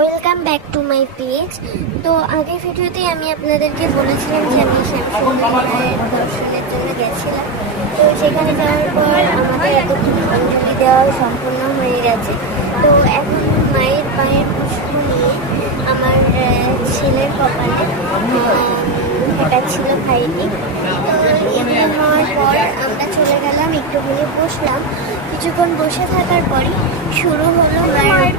Welcome back to my page. তো আগের ভিডিওতেই আমি আপনাদেরকে বলেছিলাম যে আমি শ্যামসুন্দরী মায়ের দর্শনের জন্য গেছিলাম। তো সেখানে যাওয়ার পর আমাদের এতক্ষণ অঞ্জলি দেওয়া সম্পূর্ণ হয়ে গেছে। তো এখন মায়ের পায়ের পুষ্প নিয়ে আমার ছেলের কপালে এটা ছিল ভাইটি। এগুলো হওয়ার পর আমরা চলে গেলাম, একটুখানি বসলাম। কিছুক্ষণ বসে থাকার পরই শুরু হলো মায়ের